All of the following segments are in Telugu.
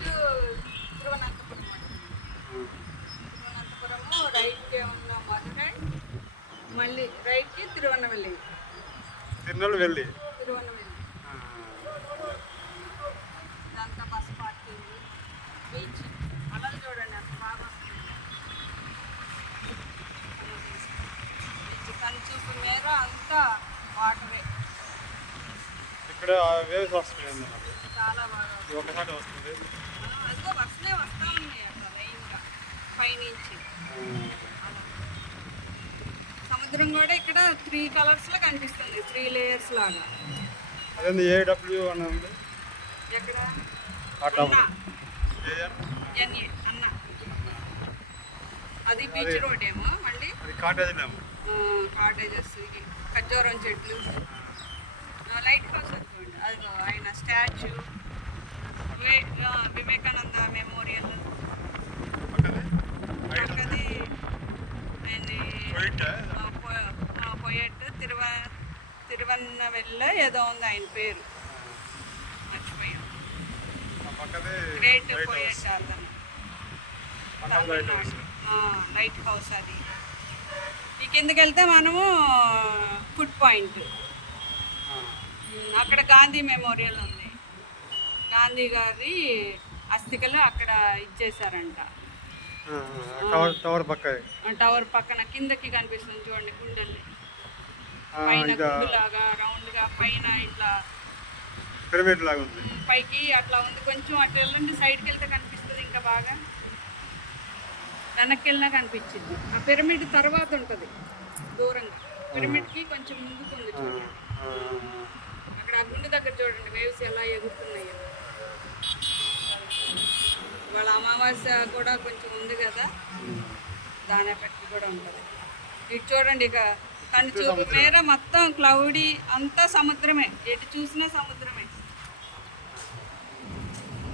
ఇటు తిరువనంతపురం తిరువనంతపురము రైట్కి ఉన్న మధురై, మళ్ళీ రైట్కి తిరువన్నవెల్లి. తిరువన్నవెల్లి ఇదంతా బస్ పార్కింగ్, బీచ్. అలలు చూడండి అంత బాగా వస్తుంది. బీచ్ కనుచూపు మేర అంతా వాటరే. ఇక్కడ వేవ్స్ వస్తుంది, చాలా బాగా ఒకసారి వస్తుంది. అదిగో వర్షనే వస్తూ ఉన్నాయి అట్లా లైన్గా పైనుంచి. సముద్రం కూడా ఇక్కడ 3 కలర్స్లో కనిపిస్తుంది, 3 లేయర్స్ లాగా. అదే ఏడబ్ల్యూ అని ఉంది ఎక్కడ ఎన్ఏ అన్న. అది బీచ్ రోడ్ ఏమో. మళ్ళీ కాటేజెస్, ఖర్జూరం చెట్లు, లైట్ హౌస్ అనుకోండి. అది ఆయన స్టాచ్యూ, వివేకానంద మెమోరియల్. పక్కది పొయట్ తిరువన్నవెల్ల ఏదో ఉంది ఆయన పేరు, మర్చిపోయాం. గ్రేట్ పొయట్ అతను, తమిళనాడు. లైట్ హౌస్ అది. ఈ కిందకి వెళ్తే మనము ఫుడ్ పాయింట్. అక్కడ గాంధీ మెమోరియల్ ఉంది. గాంధీ గారి అస్థికలు అక్కడ ఇచ్చేసారంట. టవర్ పక్కన కిందకి కనిపిస్తుంది చూడండి, గుండెల్ని పైన గుండులాగా రౌండ్గా పైన ఇట్లా పిరమిడ్ లాగా ఉంది. పైకి అట్లా ఉంది. కొంచెం అటు వెళ్ళండి, సైడ్కి వెళ్తే కనిపిస్తుంది ఇంకా బాగా. వెనక్కి వెళ్ళినా కనిపించింది. ఆ పిరమిడ్ తర్వాత ఉంటుంది దూరంగా. పిరమిడ్కి కొంచెం ముందుకు ఉంది చూడండి. అక్కడ ఆ గుండె దగ్గర చూడండి వేవ్స్ ఎలా ఎగురుతున్నాయో. ఇవాళ అమావాస్య కూడా కొంచెం ఉంది కదా, దాని ఎఫెక్ట్ కూడా ఉంటుంది. ఇటు చూడండి, ఇక కన్ను చూపు మేర మొత్తం క్లౌడీ, అంతా సముద్రమే, ఎటు చూసినా సముద్రమే.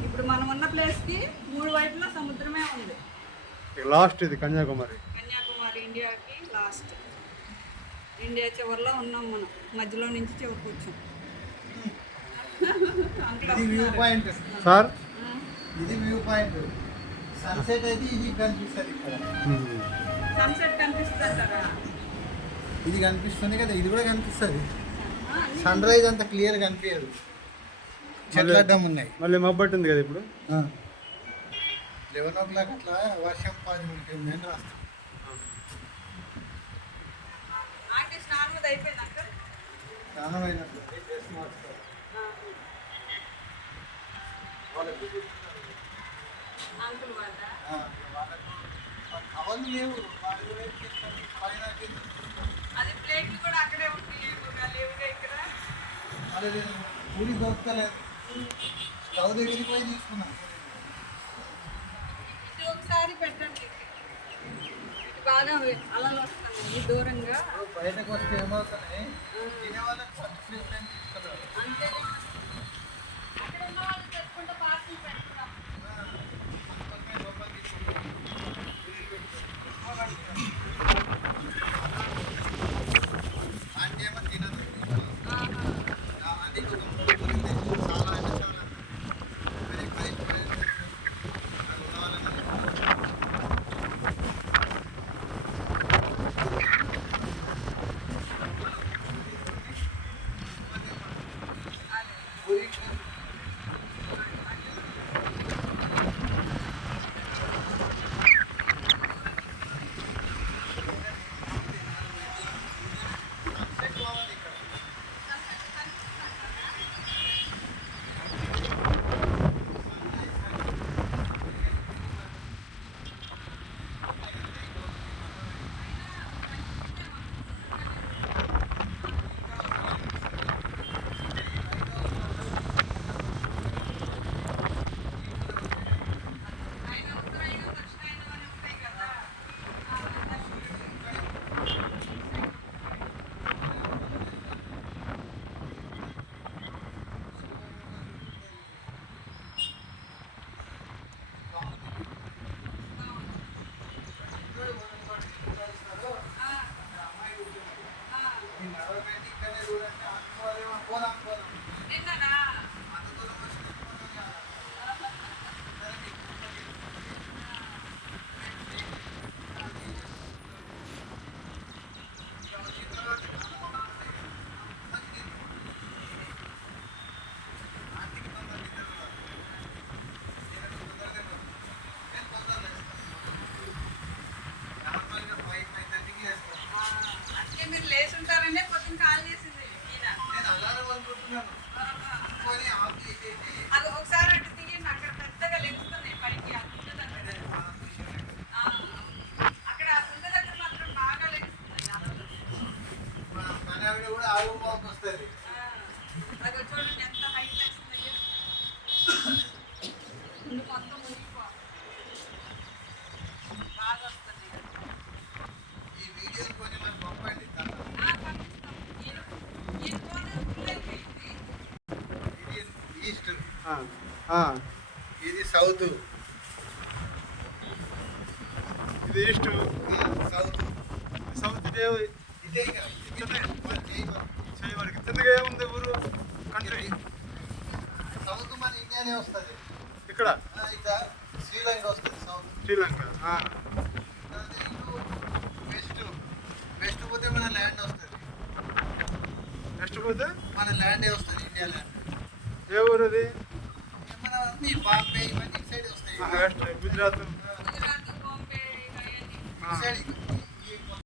ఇప్పుడు మనం ఉన్న ప్లేస్కి 3 వైపులా సముద్రమే ఉంది. లాస్ట్ ఇది కన్యాకుమారి. ఇండియాకి లాస్ట్. ఇండియా చివరిలో ఉన్నాం మనం, మధ్యలో నుంచి చివరికి వచ్చాం. సార్ ఇది వ్యూ పాయింట్. సన్సెట్ అయితే ఇది కనిపిస్తుంది. ఇక్కడ సన్సెట్ కనిపిస్తుంటారా? ఇది కనిపిస్తుంది కదా, ఇది కూడా కనిపిస్తుంది. సన్ రైజ్ అంత క్లియర్ కనిపించదు, చెట్లు అడ్డం ఉన్నాయి. మళ్ళీ మబ్బట్టుంది కదా ఇప్పుడు. 11 o'clock అట్లా వర్షం 10 ఉంటుంది అని రాస్తాం. స్నానం అయినట్లు డ్రెస్ మార్చుకోవాలి. కవర్లు లేవు, పూరి దొరకలేదు. స్టవ్ దగ్గరికి పోయి తీసుకున్నాం. ఒకసారి పెట్టండి, బాగా అలలు వస్తున్నాయి దూరంగా. బయటకు వస్తే ఏమవుతున్నాయి, తినే వాళ్ళకి ఫస్ట్ ప్రిఫరెన్స్ ఇస్తున్నారు. అంతే, అక్కడ ఉన్న వాళ్ళు తెచ్చుకుంటే పార్సల్ పెట్టుకున్నాం. అంటే ఏమో తినదు. మొత్తం మునిగిపోతుంది. బాగా వస్తుంది. ఈ వీడియోలు కొన్ని మనకు పంపండి. పంపిస్తాం. ఈ ఫోన్ ఫుల్ అయిపోయింది. ఇది ఈస్ట్, ఆ, ఇది సౌత్, ఇది ఈస్ట్, సౌత్. సౌత్ ఇదే ఇక ఇదే మన చేయవరకు కిందగా ఏముంది ఊరు కంట్రీ సౌత్ మన ఇండియానే వస్తుంది. ఇక్కడ ఇక శ్రీలంక వస్తుంది సౌత్. శ్రీలంక. అదే ఇటు వెస్ట్, వెస్ట్ పోతే మన ల్యాండ్ వస్తుంది. నెక్స్ట్ పోతే మన ల్యాండే వస్తుంది, ఇండియా ల్యాండ్. ఏ ఊరు అది? మన అన్ని బాంబే ఇవన్నీ ఇటు సైడ్ వస్తాయి. వెస్ట్ గుజరాత్. గుజరాత్, బాంబే ఇవన్నీ. ఇటు సైడ్